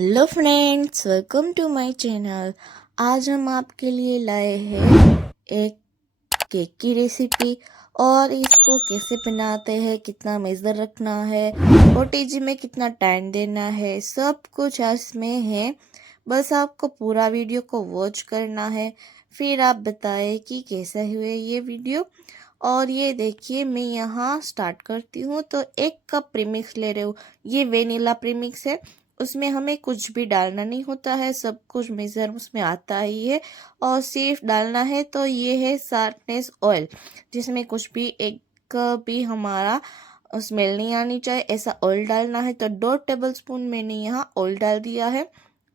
Hello friends, welcome to my channel. आज हम आपके लिए लाए हैं एक केक की रेसिपी। और इसको कैसे बनाते हैं, कितना मेज़र रखना है, ओटीजी में कितना टाइम देना है, सब कुछ इसमें है। बस आपको पूरा वीडियो को वॉच करना है, फिर आप बताएं कि कैसा हुए ये वीडियो। और ये देखिए, मैं यहाँ स्टार्ट करती हूँ। तो 1 कप प्रीमिक्स ले रही हूँ। ये वेनिला प्रीमिक्स है, उसमें हमें कुछ भी डालना नहीं होता है, सब कुछ मेजर उसमें आता ही है। और सिर्फ डालना है तो ये है शार्पनेस ऑयल, जिसमें कुछ भी एक भी हमारा स्मेल नहीं आनी चाहिए, ऐसा ऑयल डालना है। तो 2 टेबल स्पून मैंने यहाँ ऑयल डाल दिया है।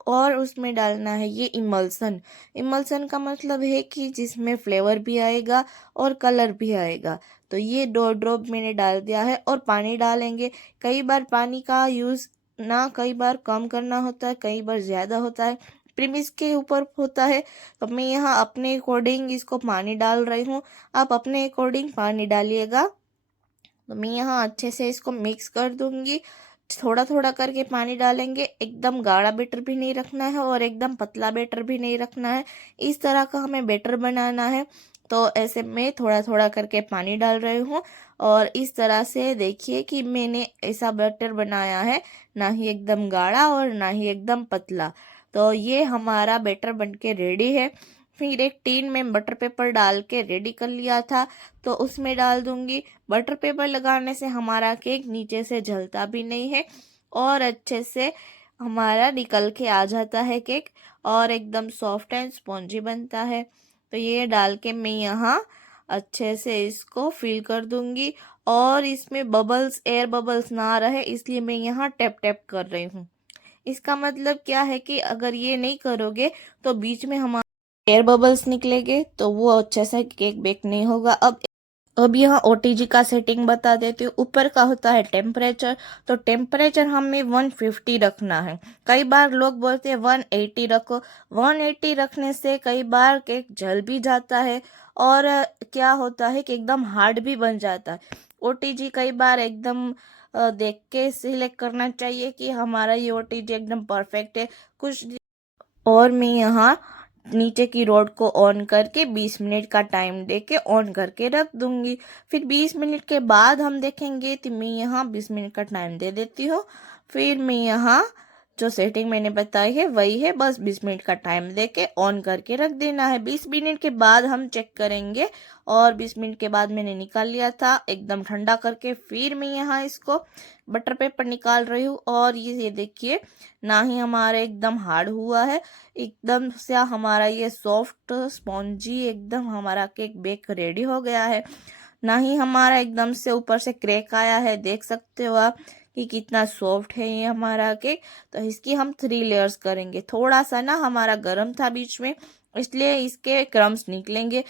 और उसमें डालना है ये इमल्सन। इमल्सन का मतलब है कि जिसमें फ्लेवर भी आएगा और कलर भी आएगा। तो ये 2 ड्रॉप मैंने डाल दिया है। और पानी डालेंगे। कई बार पानी का यूज़ ना कई बार कम करना होता है, कई बार ज़्यादा होता है, प्रीमिस के ऊपर होता है। तो मैं यहाँ अपने अकॉर्डिंग इसको पानी डाल रही हूँ, आप अपने अकॉर्डिंग पानी डालिएगा। तो मैं यहाँ अच्छे से इसको मिक्स कर दूंगी। थोड़ा थोड़ा करके पानी डालेंगे, एकदम गाढ़ा बैटर भी नहीं रखना है और एकदम पतला बैटर भी नहीं रखना है। इस तरह का हमें बैटर बनाना है। तो ऐसे मैं थोड़ा थोड़ा करके पानी डाल रही हूँ। और इस तरह से देखिए कि मैंने ऐसा बैटर बनाया है, ना ही एकदम गाढ़ा और ना ही एकदम पतला। तो ये हमारा बैटर बनके रेडी है। फिर एक टीन में बटर पेपर डाल के रेडी कर लिया था, तो उसमें डाल दूंगी। बटर पेपर लगाने से हमारा केक नीचे से जलता भी नहीं है और अच्छे से हमारा निकल के आ जाता है केक, और एकदम सॉफ्ट एंड स्पॉन्जी बनता है। तो ये डाल के मैं यहाँ अच्छे से इसको फिल कर दूंगी। और इसमें बबल्स, एयर बबल्स ना रहे, इसलिए मैं यहाँ टैप टैप कर रही हूँ। इसका मतलब क्या है कि अगर ये नहीं करोगे तो बीच में हमारे एयर बबल्स निकलेंगे, तो वो अच्छे से केक बेक नहीं होगा। अब यहाँ ओटीजी का सेटिंग बता देती हूँ। ऊपर का होता है टेम्परेचर, तो टेम्परेचर हमें 150 रखना है। कई बार लोग बोलते हैं 180 रखो। 180 रखने से कई बार केक जल भी जाता है, और क्या होता है कि एकदम हार्ड भी बन जाता है। ओटीजी कई बार एकदम देख के सिलेक्ट करना चाहिए कि हमारा ये ओटीजी एकदम परफेक्ट है। कुछ और मैं यहाँ नीचे की रॉड को ऑन करके 20 मिनट का टाइम देके ऑन करके रख दूंगी। फिर 20 मिनट के बाद हम देखेंगे, तो मैं यहाँ 20 मिनट का टाइम दे देती हूँ। फिर मैं यहाँ जो सेटिंग मैंने बताई है वही है, बस 20 मिनट का टाइम देके ऑन करके रख देना है। 20 मिनट के बाद हम चेक करेंगे। और 20 मिनट के बाद मैंने निकाल लिया था एकदम ठंडा करके। फिर मैं यहाँ इसको बटर पेपर निकाल रही हूँ, और ये देखिए, ना ही हमारा एकदम हार्ड हुआ है, एकदम से हमारा ये सॉफ्ट स्पॉन्जी एकदम हमारा केक बेक रेडी हो गया है। ना ही हमारा एकदम से ऊपर से क्रैक आया है, देख सकते हो आप कि कितना सॉफ्ट है ये हमारा केक। तो इसकी हम 3 लेयर्स करेंगे। थोड़ा सा ना हमारा गरम था बीच में, इसलिए इसके क्रम्स निकलेंगे।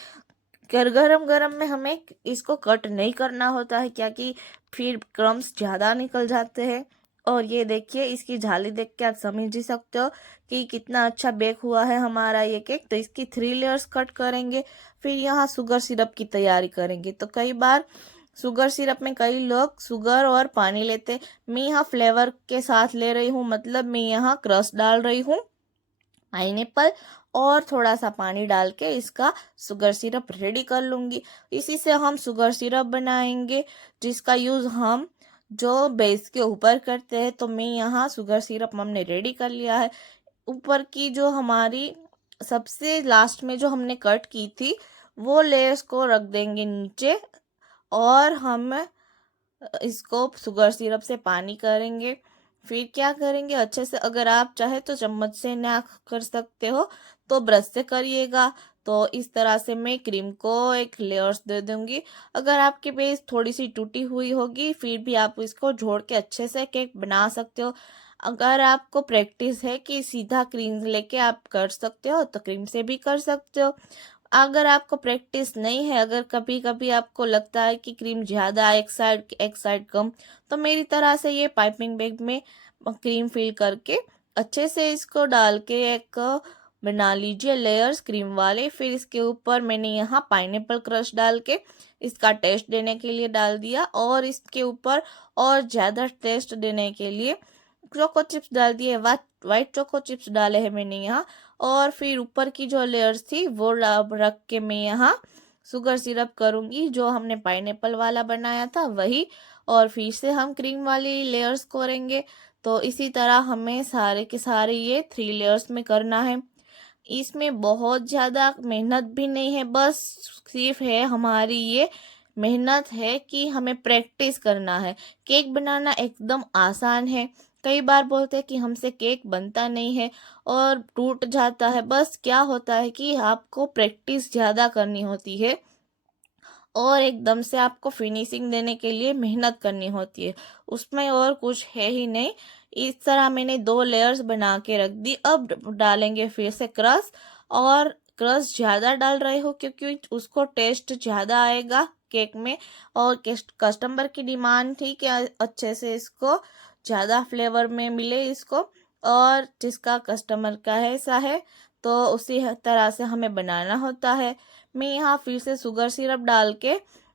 गरम गरम में हमें इसको कट नहीं करना होता है, क्या कि फिर क्रम्स ज़्यादा निकल जाते हैं। और ये देखिए, इसकी झाली देख के आप समझ ही सकते हो कि कितना अच्छा बेक हुआ है हमारा ये केक। तो इसकी 3 लेयर्स कट करेंगे। फिर यहाँ शुगर सिरप की तैयारी करेंगे। तो कई बार शुगर सिरप में कई लोग शुगर और पानी लेते, मैं यहाँ फ्लेवर के साथ ले रही हूँ। मतलब मैं यहाँ क्रश डाल रही हूँ, पाइनएप्पल, और थोड़ा सा पानी डाल के इसका शुगर सिरप रेडी कर लूँगी। इसी से हम शुगर सिरप बनाएंगे, जिसका यूज़ हम जो बेस के ऊपर करते हैं। तो मैं यहाँ शुगर सिरप हमने रेडी कर लिया है। ऊपर की जो हमारी सबसे लास्ट में जो हमने कट की थी, वो लेयर्स को रख देंगे नीचे। और हम इसको शुगर सिरप से पानी करेंगे। फिर क्या करेंगे, अच्छे से अगर आप चाहे तो चम्मच से ना कर सकते हो तो ब्रश से करिएगा। तो इस तरह से मैं क्रीम को एक लेयर्स दे दूंगी। अगर आपके बेस थोड़ी सी टूटी हुई होगी, फिर भी आप इसको जोड़ के अच्छे से केक बना सकते हो। अगर आपको प्रैक्टिस है कि सीधा क्रीम लेके आप कर सकते हो, तो क्रीम से भी कर सकते हो। अगर आपको प्रैक्टिस नहीं है, अगर कभी कभी आपको लगता है कि क्रीम ज़्यादा एक साइड कम, तो मेरी तरह से ये पाइपिंग बैग में क्रीम फिल करके अच्छे से इसको डाल के एक बना लीजिए लेयर्स क्रीम वाले। फिर इसके ऊपर मैंने यहाँ पाइनएप्पल क्रश डाल के इसका टेस्ट देने के लिए डाल दिया, और इसके ऊपर और ज़्यादा टेस्ट देने के लिए चोको चिप्स डाल दिए, वाइट चोको चिप्स डाले हैं मैंने यहाँ। और फिर ऊपर की जो लेयर्स थी वो रख के मैं यहाँ शुगर सिरप करूँगी, जो हमने पाइनएप्पल वाला बनाया था वही। और फिर से हम क्रीम वाली लेयर्स करेंगे। तो इसी तरह हमें सारे के सारे ये 3 लेयर्स में करना है। इसमें बहुत ज़्यादा मेहनत भी नहीं है, बस सिर्फ है हमारी ये मेहनत है कि हमें प्रैक्टिस करना है। केक बनाना एकदम आसान है। कई बार बोलते हैं कि हमसे केक बनता नहीं है और टूट जाता है। बस क्या होता है कि आपको प्रैक्टिस ज़्यादा करनी होती है और एकदम से आपको फिनिशिंग देने के लिए मेहनत करनी होती है, उसमें और कुछ है ही नहीं। इस तरह मैंने 2 लेयर्स बना के रख दी। अब डालेंगे फिर से क्रश, और क्रश ज़्यादा डाल रहे हो क्योंकि उसको टेस्ट ज़्यादा आएगा केक में। और कस्टमर की डिमांड थी कि अच्छे से इसको ज़्यादा फ्लेवर में मिले इसको, और जिसका कस्टमर का है ऐसा है तो उसी तरह से हमें बनाना होता है। मैं यहाँ फिर से शुगर सिरप डाल के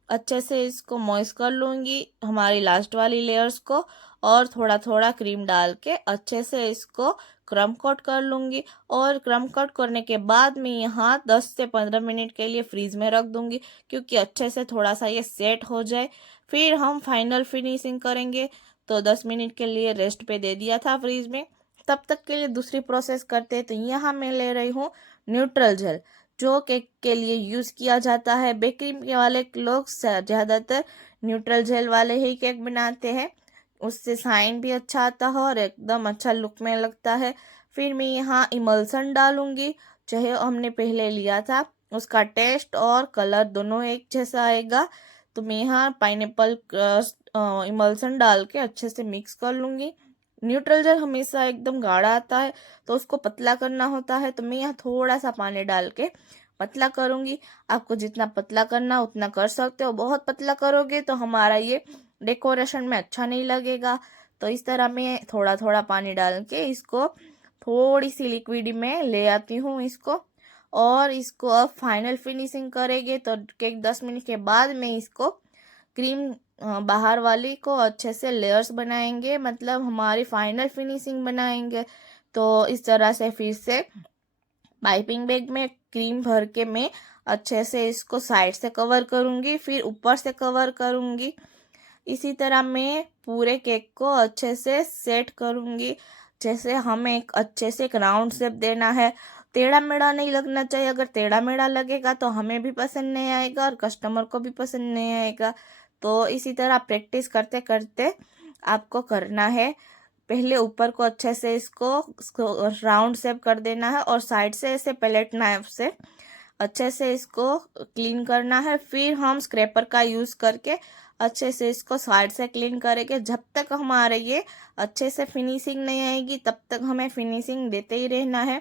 अच्छे से इसको मॉइस्ट कर लूँगी हमारी लास्ट वाली लेयर्स को, और थोड़ा थोड़ा क्रीम डाल के अच्छे से इसको क्रम कोट कर लूँगी। और क्रम कोट करने के बाद मैं यहाँ 10 से 15 मिनट के लिए फ्रीज में रख दूँगी, क्योंकि अच्छे से थोड़ा सा ये सेट हो जाए। फिर हम फाइनल फिनिशिंग करेंगे। तो 10 मिनट के लिए रेस्ट पे दे दिया था फ्रीज में। तब तक के लिए दूसरी प्रोसेस करते हैं। तो यहाँ मैं ले रही हूँ न्यूट्रल जेल, जो केक के लिए यूज़ किया जाता है। बेकरी के वाले लोग ज़्यादातर न्यूट्रल जेल वाले ही केक बनाते हैं, उससे साइन भी अच्छा आता है और एकदम अच्छा लुक में लगता है। फिर मैं यहाँ इमल्सन डालूंगी, चाहे हमने पहले लिया था उसका टेस्ट और कलर दोनों एक जैसा आएगा। तो मैं यहाँ पाइनएप्पल इमल्सन डाल के अच्छे से मिक्स कर लूँगी। न्यूट्रल जेल हमेशा एकदम गाढ़ा आता है तो उसको पतला करना होता है, तो मैं यहाँ थोड़ा सा पानी डाल के पतला करूँगी। आपको जितना पतला करना उतना कर सकते हो, बहुत पतला करोगे तो हमारा ये डेकोरेशन में अच्छा नहीं लगेगा। तो इस तरह मैं थोड़ा थोड़ा पानी डाल के इसको थोड़ी सी लिक्विड में ले आती हूँ इसको। और इसको अब फाइनल फिनिशिंग करेंगे। तो केक 10 मिनट के बाद मैं इसको क्रीम बाहर वाली को अच्छे से लेयर्स बनाएंगे, मतलब हमारी फाइनल फिनिशिंग बनाएंगे। तो इस तरह से फिर से पाइपिंग बैग में क्रीम भर के मैं अच्छे से इसको साइड से कवर करूँगी, फिर ऊपर से कवर करूँगी। इसी तरह मैं पूरे केक को अच्छे से सेट करूँगी। जैसे हमें एक अच्छे से एक राउंड शेप देना है, टेढ़ा मेढ़ा नहीं लगना चाहिए। अगर टेढ़ा मेढ़ा लगेगा तो हमें भी पसंद नहीं आएगा और कस्टमर को भी पसंद नहीं आएगा। तो इसी तरह प्रैक्टिस करते करते आपको करना है। पहले ऊपर को अच्छे से इसको राउंड शेप कर देना है और साइड से ऐसे पैलेट नाइफ से अच्छे से इसको क्लीन करना है। फिर हम स्क्रैपर का यूज़ करके अच्छे से इसको साइड से क्लीन करेंगे। जब तक हमारे ये अच्छे से फिनिशिंग नहीं आएगी तब तक हमें फिनिशिंग देते ही रहना है।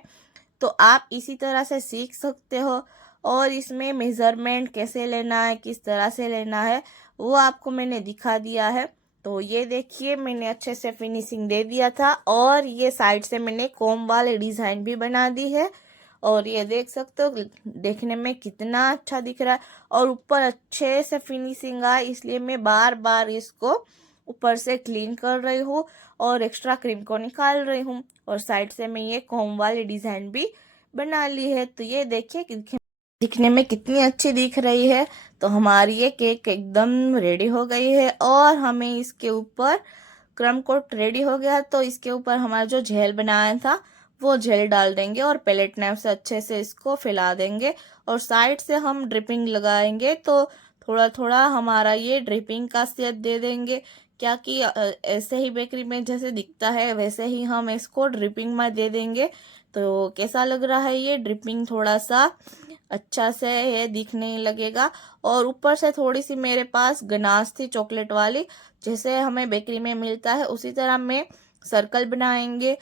तो आप इसी तरह से सीख सकते हो। और इसमें मेज़रमेंट कैसे लेना है, किस तरह से लेना है, वो आपको मैंने दिखा दिया है। तो ये देखिए मैंने अच्छे से फिनिशिंग दे दिया था, और ये साइड से मैंने कोम वाले डिज़ाइन भी बना दी है। और ये देख सकते हो देखने में कितना अच्छा दिख रहा है, और ऊपर अच्छे से फिनिशिंग आए इसलिए मैं बार बार इसको ऊपर से क्लीन कर रही हूँ और एक्स्ट्रा क्रीम को निकाल रही हूँ। और साइड से मैं ये कोम वाली डिज़ाइन भी बना ली है। तो ये देखिए दिखने में कितनी अच्छी दिख रही है। तो हमारी ये केक एकदम रेडी हो गई है, और हमें इसके ऊपर क्रम कोट रेडी हो गया। तो इसके ऊपर हमारा जो जेल बनाया था वो जेल डाल देंगे और पैलेट नाइफ से अच्छे से इसको फैला देंगे, और साइड से हम ड्रिपिंग लगाएंगे। तो थोड़ा थोड़ा हमारा ये ड्रिपिंग का शेप दे देंगे, क्या कि ऐसे ही बेकरी में जैसे दिखता है वैसे ही हम इसको ड्रिपिंग में दे देंगे। तो कैसा लग रहा है ये ड्रिपिंग, थोड़ा सा अच्छा से ये दिखने लगेगा। और ऊपर से थोड़ी सी मेरे पास गनाश थी चॉकलेट वाली, जैसे हमें बेकरी में मिलता है उसी तरह में सर्कल बनाएंगे।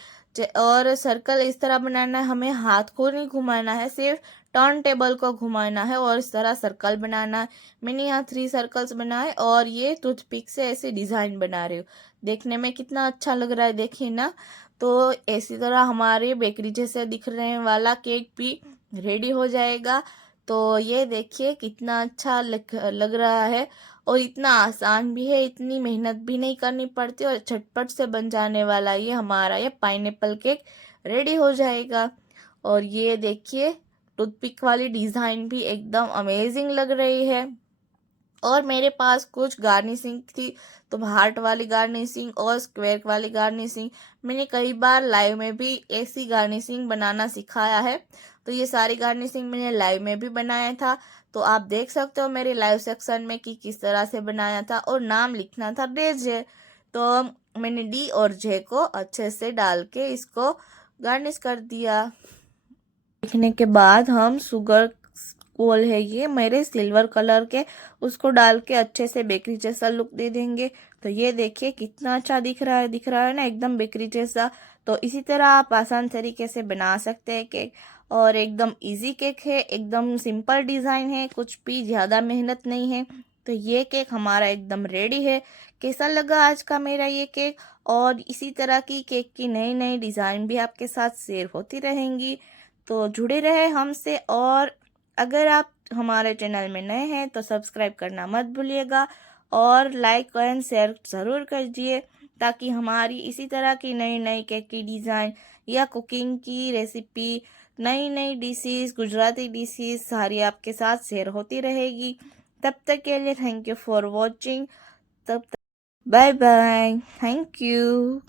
और सर्कल इस तरह बनाना है, हमें हाथ को नहीं घुमाना है, सिर्फ टर्न टेबल को घुमाना है और इस तरह सर्कल बनाना है। मैंने यहाँ 3 सर्कल्स बनाए और ये टूथपिक से ऐसे डिज़ाइन बना रही हूँ। देखने में कितना अच्छा लग रहा है, देखिए ना। तो इसी तरह हमारे बेकरी जैसे दिख रहे वाला केक भी रेडी हो जाएगा। तो ये देखिए कितना अच्छा लग रहा है। और इतना आसान भी है, इतनी मेहनत भी नहीं करनी पड़ती और झटपट से बन जाने वाला ये हमारा ये पाइनएप्पल केक रेडी हो जाएगा। और ये देखिए टूथपिक वाली डिज़ाइन भी एकदम अमेजिंग लग रही है। और मेरे पास कुछ गार्निशिंग थी, तो हार्ट वाली गार्निशिंग और स्क्वायर वाली गार्निशिंग मैंने कई बार लाइव में भी ऐसी गार्निशिंग बनाना सिखाया है। तो ये सारी गार्निशिंग मैंने लाइव में भी बनाया था, तो आप देख सकते हो मेरे लाइव सेक्शन में कि किस तरह से बनाया था। और नाम लिखना था जे, तो मैंने डी और जे को अच्छे से डाल के इसको गार्निश कर दिया। लिखने के बाद हम शुगर कोल है ये मेरे सिल्वर कलर के, उसको डाल के अच्छे से बेकरी जैसा लुक दे देंगे। तो ये देखिए कितना अच्छा दिख रहा है ना, एकदम बेकरी जैसा। तो इसी तरह आप आसान तरीके से बना सकते हैं केक, और एकदम इजी केक है, एकदम सिंपल डिज़ाइन है, कुछ भी ज़्यादा मेहनत नहीं है। तो ये केक हमारा एकदम रेडी है। कैसा लगा आज का मेरा ये केक? और इसी तरह की केक की नई नई डिज़ाइन भी आपके साथ शेयर होती रहेंगी, तो जुड़े रहे हमसे। और अगर आप हमारे चैनल में नए हैं तो सब्सक्राइब करना मत भूलिएगा, और लाइक एंड शेयर ज़रूर कर दिए, ताकि हमारी इसी तरह की नई नई केक की डिज़ाइन या कुकिंग की रेसिपी, नई नई डिशेस, गुजराती डिशेस सारी आपके साथ शेयर होती रहेगी। तब तक के लिए थैंक यू फॉर वॉचिंग। तब तक बाय बाय, थैंक यू।